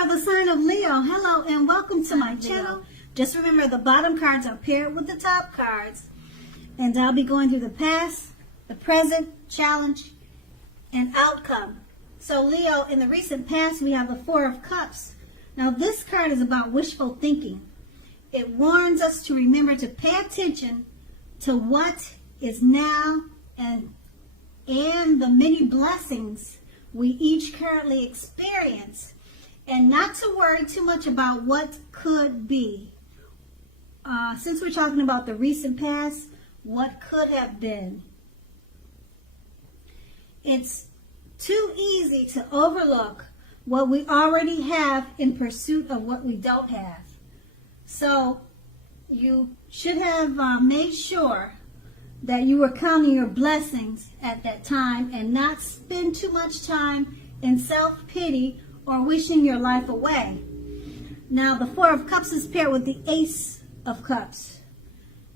for the sign of Leo. Hello and welcome to my channel. Just remember the bottom cards are paired with the top cards. And I'll be going through the past, the present, challenge, and outcome. So Leo, in the recent past, we have the Four of Cups. Now this card is about wishful thinking. It warns us to remember to pay attention to what is now and the many blessings we each currently experience, and not to worry too much about what could be. Since we're talking about the recent past, what could have been. It's too easy to overlook what we already have in pursuit of what we don't have. So you should have made sure that you were counting your blessings at that time and not spend too much time in self-pity or wishing your life away. Now, the Four of Cups is paired with the Ace of Cups.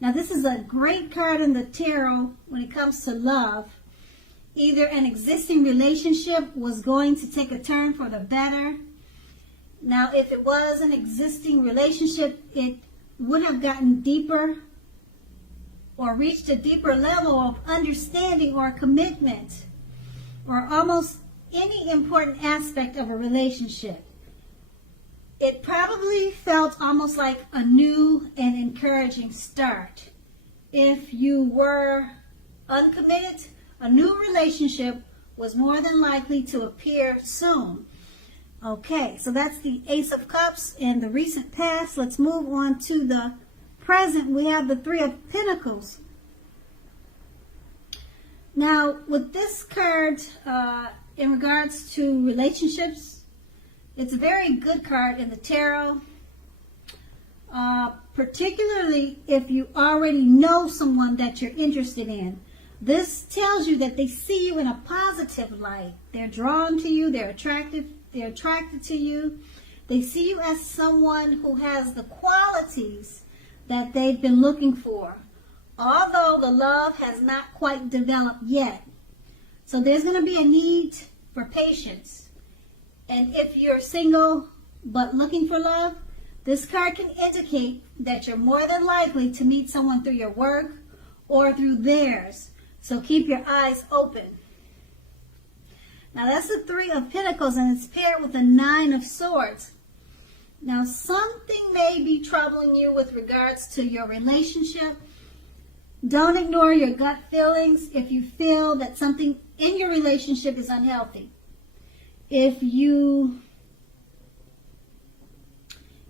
Now, this is a great card in the tarot when it comes to love. Either an existing relationship was going to take a turn for the better. Now, if it was an existing relationship, it would have gotten deeper or reached a deeper level of understanding or commitment, or almost any important aspect of a relationship. It probably felt almost like a new and encouraging start. If you were uncommitted, a new relationship was more than likely to appear soon. Okay, so that's the Ace of Cups in the recent past. Let's move on to the present. We have the Three of Pentacles. Now, with this card, in regards to relationships, it's a very good card in the tarot, particularly if you already know someone that you're interested in. This tells you that they see you in a positive light. They're drawn to you, they're attracted to you. They see you as someone who has the qualities that they've been looking for, although the love has not quite developed yet. So there's going to be a need for patience. And if you're single but looking for love, this card can indicate that you're more than likely to meet someone through your work or through theirs. So keep your eyes open. Now that's the Three of Pentacles, and it's paired with the Nine of Swords. Now, something may be troubling you with regards to your relationship. Don't ignore your gut feelings if you feel that something in your relationship is unhealthy. If you're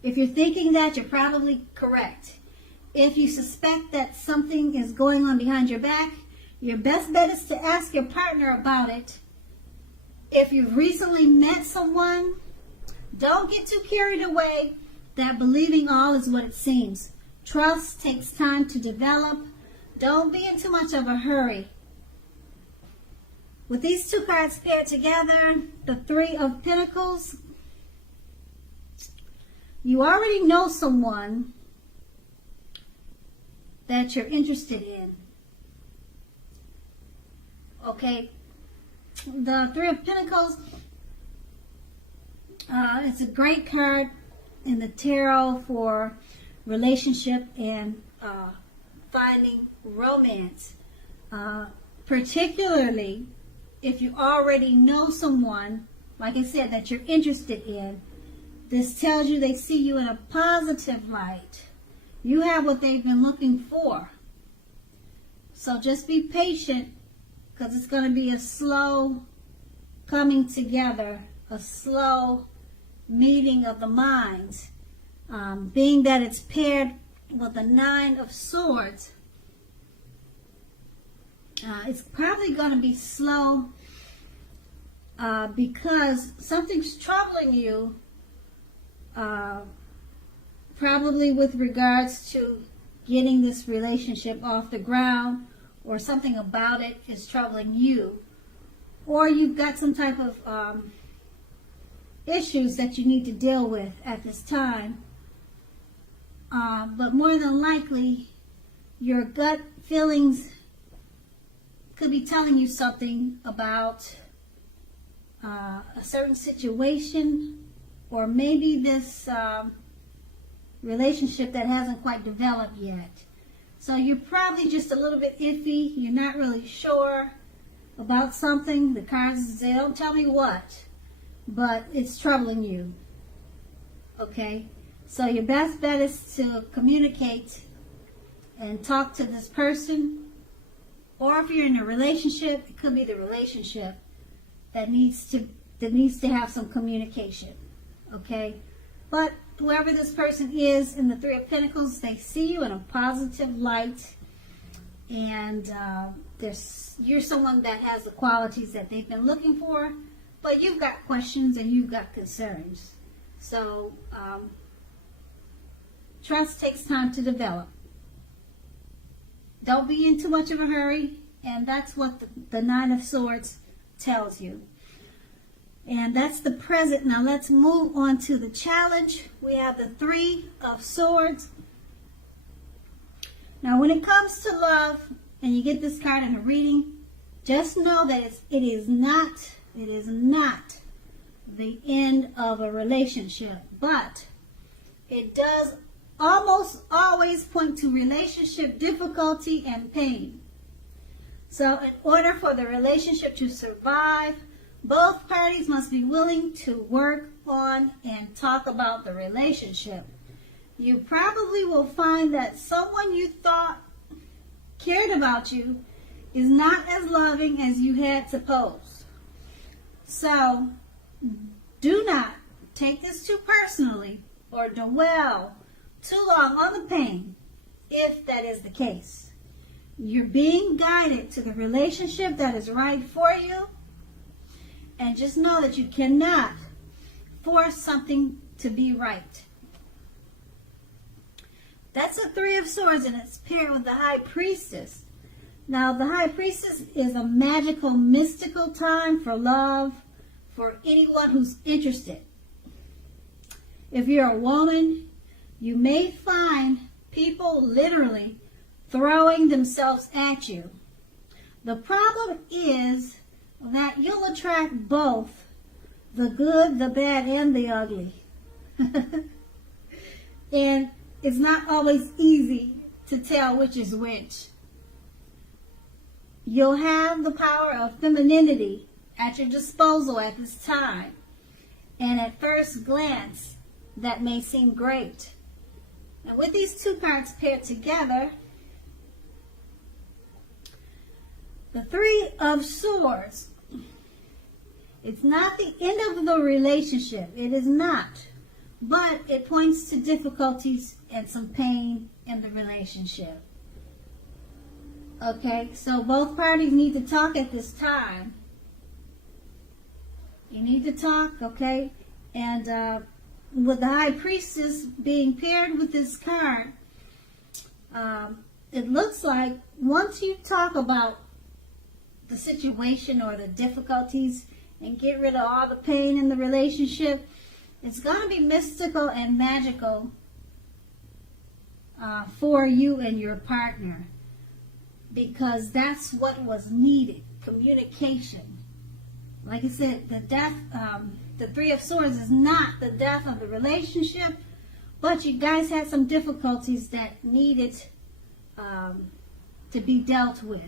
thinking that, you're probably correct. If you suspect that something is going on behind your back, your best bet is to ask your partner about it. If you've recently met someone, don't get too carried away that believing all is what it seems. Trust takes time to develop. Don't be in too much of a hurry. With these two cards paired together, the Three of Pentacles, you already know someone that you're interested in. Okay, the Three of Pentacles, it's a great card in the tarot for relationship and finding romance. Particularly if you already know someone, like I said, that you're interested in. This tells you they see you in a positive light. You have what they've been looking for. So just be patient, because it's going to be a slow coming together, a slow meeting of the minds. Being that it's paired with the Nine of Swords, it's probably going to be slow because something's troubling you, probably with regards to getting this relationship off the ground, or something about it is troubling you, or you've got some type of issues that you need to deal with at this time. But more than likely, your gut feelings could be telling you something about a certain situation or maybe this relationship that hasn't quite developed yet. So you're probably just a little bit iffy. You're not really sure about something. The cards, they don't tell me what, but it's troubling you. Okay? So your best bet is to communicate and talk to this person. Or if you're in a relationship, it could be the relationship that needs to have some communication. Okay? But whoever this person is in the Three of Pentacles, they see you in a positive light, and you're someone that has the qualities that they've been looking for, but you've got questions and you've got concerns. So trust takes time to develop. Don't be in too much of a hurry, and that's what the Nine of Swords tells you. And that's the present. Now let's move on to the challenge. We have the Three of Swords. Now when it comes to love, and you get this card in a reading, just know that it is not the end of a relationship, but it does almost always point to relationship difficulty and pain. So in order for the relationship to survive, both parties must be willing to work on and talk about the relationship. You probably will find that someone you thought cared about you is not as loving as you had supposed. So do not take this too personally or dwell too long on the pain if that is the case. You're being guided to the relationship that is right for you. And just know that you cannot force something to be right. That's the Three of Swords, and it's paired with the High Priestess. Now, the High Priestess is a magical, mystical time for love for anyone who's interested. If you're a woman, you may find people literally throwing themselves at you. The problem is that you'll attract both the good, the bad, and the ugly. And it's not always easy to tell which is which. You'll have the power of femininity at your disposal at this time. And at first glance, that may seem great. Now with these two cards paired together, the Three of Swords, it's not the end of the relationship. It is not. But it points to difficulties and some pain in the relationship. Okay, so both parties need to talk at this time. You need to talk, okay? And with the High Priestess being paired with this card, it looks like once you talk about the situation or the difficulties and get rid of all the pain in the relationship, it's going to be mystical and magical for you and your partner, because that's what was needed, communication. Like I said, the Three of Swords is not the death of the relationship, but you guys had some difficulties that needed to be dealt with.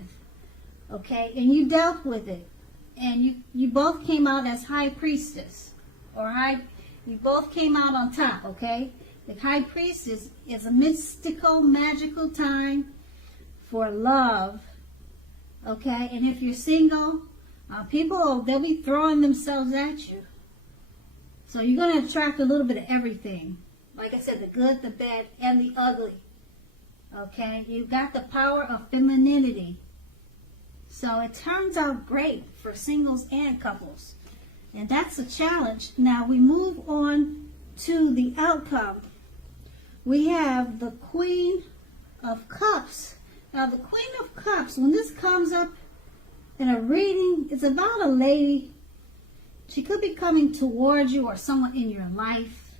Okay, and you dealt with it, and you both came out as High Priestess, you both came out on top. Okay, the High Priestess is a mystical, magical time for love. Okay, and if you're single, people, they'll be throwing themselves at you. So you're going to attract a little bit of everything. Like I said, the good, the bad, and the ugly. Okay, you've got the power of femininity. So it turns out great for singles and couples. And that's a challenge. Now we move on to the outcome. We have the Queen of Cups. Now the Queen of Cups, when this comes up in a reading, it's about a lady. She could be coming towards you or someone in your life.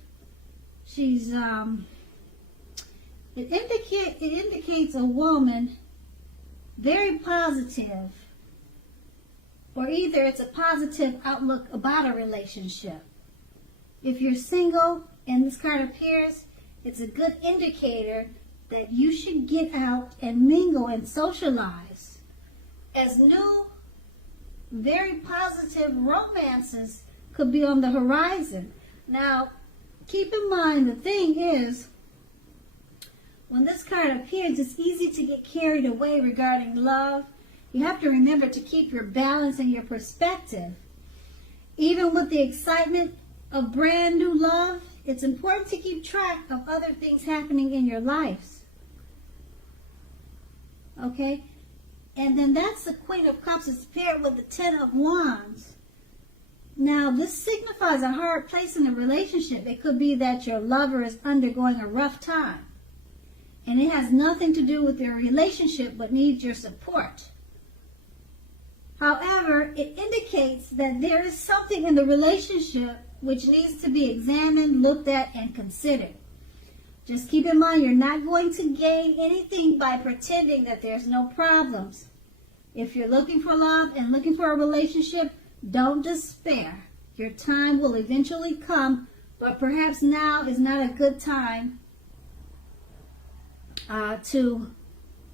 She's, it indicates a woman very positive, or either it's a positive outlook about a relationship. If you're single and this card appears, it's a good indicator that you should get out and mingle and socialize, as new, very positive romances could be on the horizon. Now, keep in mind, the thing is, when this card appears, it's easy to get carried away regarding love. You have to remember to keep your balance and your perspective. Even with the excitement of brand new love, it's important to keep track of other things happening in your lives. Okay? And then that's the Queen of Cups. It's paired with the Ten of Wands. Now, this signifies a hard place in a relationship. It could be that your lover is undergoing a rough time. And it has nothing to do with your relationship, but needs your support. However, it indicates that there is something in the relationship which needs to be examined, looked at, and considered. Just keep in mind, you're not going to gain anything by pretending that there's no problems. If you're looking for love and looking for a relationship, don't despair. Your time will eventually come, but perhaps now is not a good time to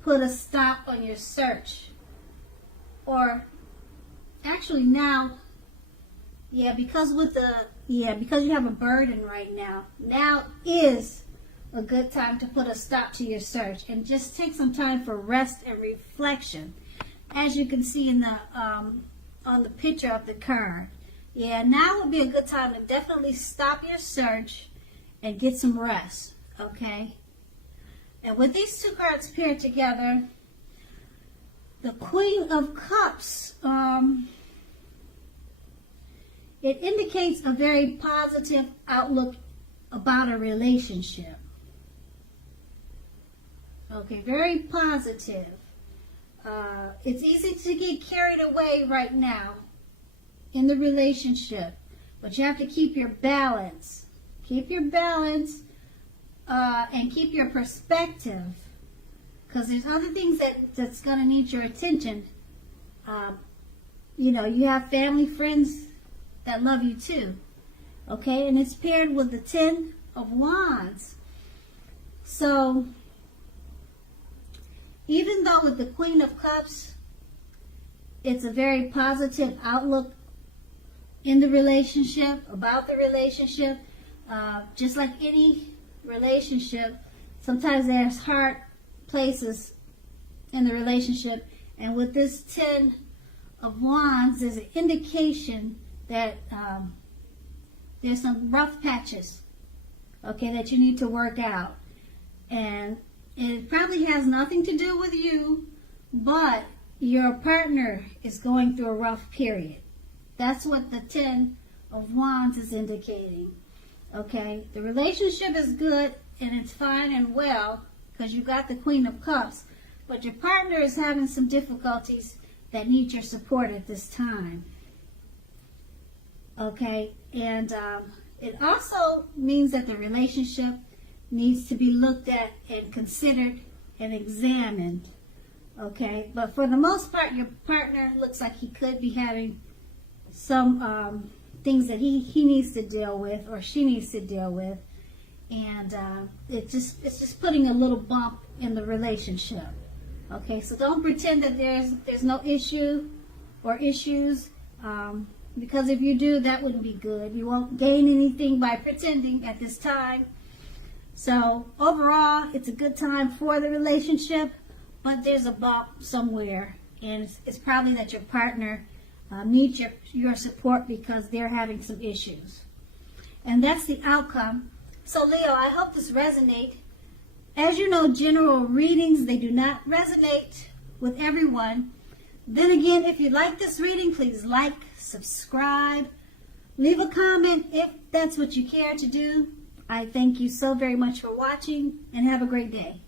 put a stop on your search. Or actually now, because you have a burden right now, now is a good time to put a stop to your search and just take some time for rest and reflection. As you can see in the on the picture of the card. Now would be a good time to definitely stop your search and get some rest, okay? And with these two cards paired together, the Queen of Cups, it indicates a very positive outlook about a relationship. Okay, very positive. It's easy to get carried away right now in the relationship, but you have to keep your balance. Keep your balance and keep your perspective, because there's other things that's going to need your attention. You have family, friends that love you too. Okay, and it's paired with the Ten of Wands. So, even though with the Queen of Cups, it's a very positive outlook in the relationship, about the relationship, just like any relationship, sometimes there's hard places in the relationship, and with this Ten of Wands, there's an indication that there's some rough patches, okay, that you need to work out. And it probably has nothing to do with you, but your partner is going through a rough period. That's what the Ten of Wands is indicating. Okay, the relationship is good and it's fine and well because you got the Queen of Cups, but your partner is having some difficulties that need your support at this time. Okay, and it also means that the relationship needs to be looked at and considered and examined. Okay, but for the most part, your partner looks like he could be having some things that he needs to deal with or she needs to deal with, and it's just putting a little bump in the relationship. Okay, so don't pretend that there's no issue or issues, because if you do, that wouldn't be good. You won't gain anything by pretending at this time. So overall, it's a good time for the relationship, but there's a bump somewhere, and it's probably that your partner needs your support because they're having some issues. And that's the outcome. So Leo, I hope this resonates. As you know, general readings, they do not resonate with everyone. Then again, if you like this reading, please like, subscribe, leave a comment if that's what you care to do. I thank you so very much for watching, and have a great day.